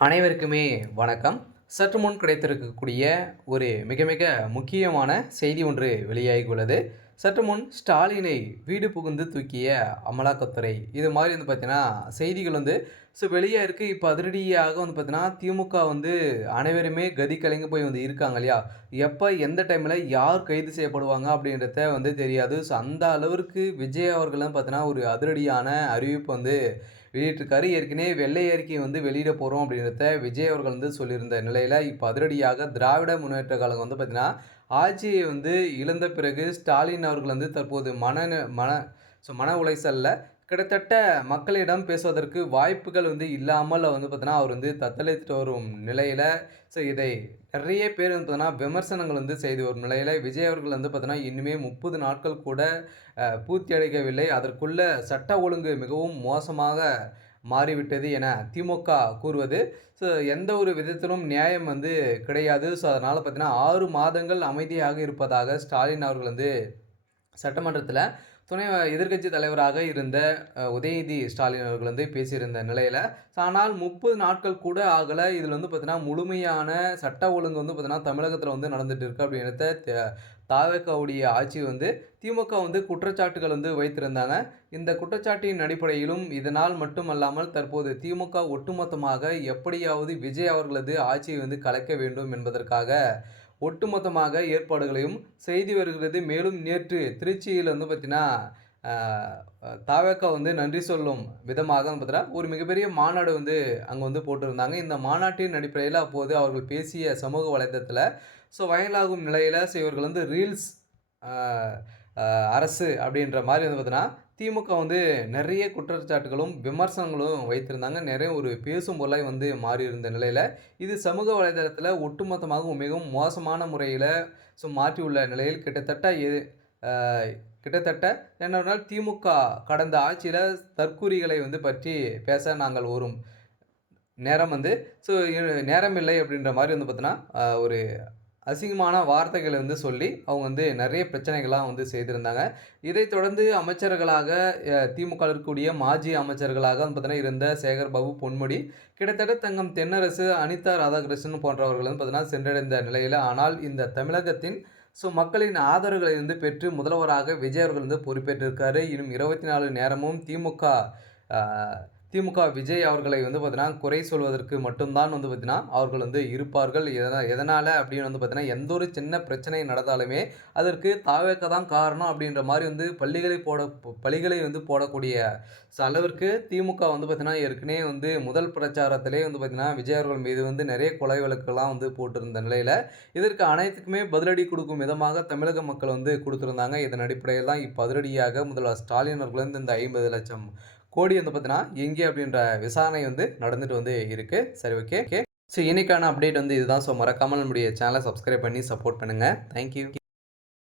அனைவருக்குமே வணக்கம். சற்று முன் கிடைத்திருக்கக்கூடிய ஒரு மிக மிக முக்கியமான செய்தி ஒன்று வெளியாகியுள்ளது. சற்று முன் ஸ்டாலினை வீடு புகுந்து தூக்கிய அமலாக்கத்துறை. இது மாரி பார்த்தீங்கன்னா, செய்திகள் வெளியா இருக்கு. இப்ப அதிரடியாக பார்த்தீங்கன்னா, திமுக அனைவருமே கதி கலங்கி போய் இருக்காங்க இல்லையா? எப்ப எந்த டைம்ல யார் கைது செய்யப்படுவாங்க அப்படின்றத தெரியாது. அந்த அளவிற்கு விஜய் அவர்கள் பார்த்தீங்கன்னா, ஒரு அதிரடியான அறிவிப்பு வெளியிட்டிருக்காரு. ஏற்கனவே வெள்ளை அறிக்கை வெளியிட போறோம் அப்படின்றத விஜய் அவர்கள் சொல்லியிருந்த நிலையில, இப்ப அதிரடியாக திராவிட முன்னேற்ற கழகம் பார்த்தீங்கன்னா, ஆட்சியை இழந்த பிறகு ஸ்டாலின் அவர்கள் தற்போது மன மன உளைச்சல்ல கிட்டத்தட்ட மக்களிடம் பேசுவதற்கு வாய்ப்புகள் இல்லாமல் பார்த்தீங்கன்னா, அவர் தத்தளித்துட்டு வரும் நிலையில, இதை நெறைய பேர் பார்த்தீங்கன்னா, விமர்சனங்கள் செய்து வரும் நிலையில, விஜய் அவர்கள் பார்த்தீங்கன்னா, இன்னுமே 30 நாட்கள் கூட பூர்த்தி அடையவில்லை. அதற்குள்ள சட்ட ஒழுங்கு மிகவும் மோசமாக மாறிவிட்டது என திமுக கூறுவது, எந்த ஒரு விதத்திலும் நியாயம் கிடையாது. அதனால பார்த்தீங்கன்னா, 6 மாதங்கள் அமைதியாக இருப்பதாக ஸ்டாலின் அவர்கள் சட்டமன்றத்தில துணை எதிர்க்கட்சி தலைவராக இருந்த உதயநிதி ஸ்டாலின் அவர்கள் பேசியிருந்த நிலையில, ஆனால் 30 நாட்கள் கூட ஆகல. இதில பார்த்தீங்கன்னா, முழுமையான சட்ட ஒழுங்கு பார்த்தீங்கன்னா, தமிழகத்தில நடந்துட்டு இருக்கு அப்படின்றத தாவேகாவுடைய ஆட்சி திமுக குற்றச்சாட்டுகள் வைத்திருந்தாங்க. இந்த குற்றச்சாட்டின் அடிப்படையிலும் இதனால் மட்டுமல்லாமல் தற்போது திமுக ஒட்டுமொத்தமாக எப்படியாவது விஜய் அவர்களது ஆட்சியை கலைக்க வேண்டும் என்பதற்காக ஒட்டுமொத்தமாக ஏற்பாடுகளையும் செய்து வருகிறது. மேலும் நேற்று திருச்சியில பார்த்தீங்கன்னா, ஆ தாவேகா நன்றி சொல்லும் விதமாக பார்த்தீங்கன்னா, ஒரு மிகப்பெரிய மாநாடு அங்க போட்டிருந்தாங்க. இந்த மாநாட்டின் அடிப்படையில அப்போது அவர்கள் பேசிய சமூக வலைதளத்தில வைரலாகும் நிலையில இவர்கள் ரீல்ஸ் ஆ அ அரசு அப்படின்ற மாரி பார்த்தீங்கன்னா, திமுக நெறைய குற்றச்சாட்டுகளும், விமர்சனங்களும் வைத்திருந்தாங்க. நெறைய ஒரு பேசும் பொருளாய் மாறியிருந்த நிலையில, இது சமூக வலைதளத்தில ஒட்டுமொத்தமாக மிகவும் மோசமான முறையில மாற்றியுள்ள நிலையில் அ கிட்டத்தட்ட என்னவென்றால் திமுக கடந்த ஆட்சியில தற்கூறிகளை பற்றி பேச நாங்கள் ஒரு நேரம் ஸோ நேரமில்லை அப்படின்ற மாரி பார்த்தீங்கன்னா, ஒரு அசிங்கமான வார்த்தைகள சொல்லி, அவங்க நெறைய பிரச்சனைகள்லாம் செய்திருந்தாங்க. இதைத் தொடர்ந்து அமைச்சர்களாக திமுகவில் இருக்கக்கூடிய மாஜி அமைச்சர்களாக பார்த்தீங்கன்னா இருந்த சேகர்பாபு, பொன்முடி, கிட்டத்தட்ட தங்கம் தென்னரசு, அனிதா ராதாகிருஷ்ணன் போன்றவர்கள் பார்த்தீங்கன்னா சென்றடைந்த நிலையில, ஆனால் இந்த தமிழகத்தின் மக்களின் ஆதரவுகளை பெற்று முதல்வராக விஜய் அவர்கள் பொறுப்பேற்றிருக்காரு. இன்னும் 24 நேரமும் அ திமுக விஜய் அவர்களை பார்த்தீங்கன்னா, குறை சொல்வதற்கு மட்டும் தான் பார்த்தீங்கன்னா, அவர்கள் இருப்பார்கள். எதனால அப்படின்னு பார்த்தீங்கன்னா, எந்த ஒரு சின்ன பிரச்சனை நடந்தாலுமே, அதற்கு தாவேகா தான் காரணம் அப்படின்ற மாரி பழிகளை போடக்கூடிய அளவிற்கு திமுக பார்த்தீங்கன்னா, ஏற்கனவே முதல் பிரச்சாரத்திலே பார்த்தீங்கன்னா, விஜய் அவர்கள் மீது நெறைய கொலை வழக்குலாம் போட்டிருந்த நிலையில, இதற்கு அனைத்துக்குமே பதிலடி கொடுக்கும் விதமாக தமிழக மக்கள் குடுத்திருந்தாங்க. இதன் அடிப்படையில் தான் இப்ப அதிரடியாக முதல்வர் ஸ்டாலின் அவர்கள் இந்த 50,00,000 கோடி பார்த்தீங்கன்னா, எங்கே அப்படின்ற விசாரணை நடந்துட்டு இருக்கு. சரி, ஓகே. இன்னைக்கான அப்டேட் இதுதான். மறக்காம நம்முடைய சேனல சப்ஸ்கிரைப் பண்ணி சப்போர்ட் பண்ணுங்க. Thank you.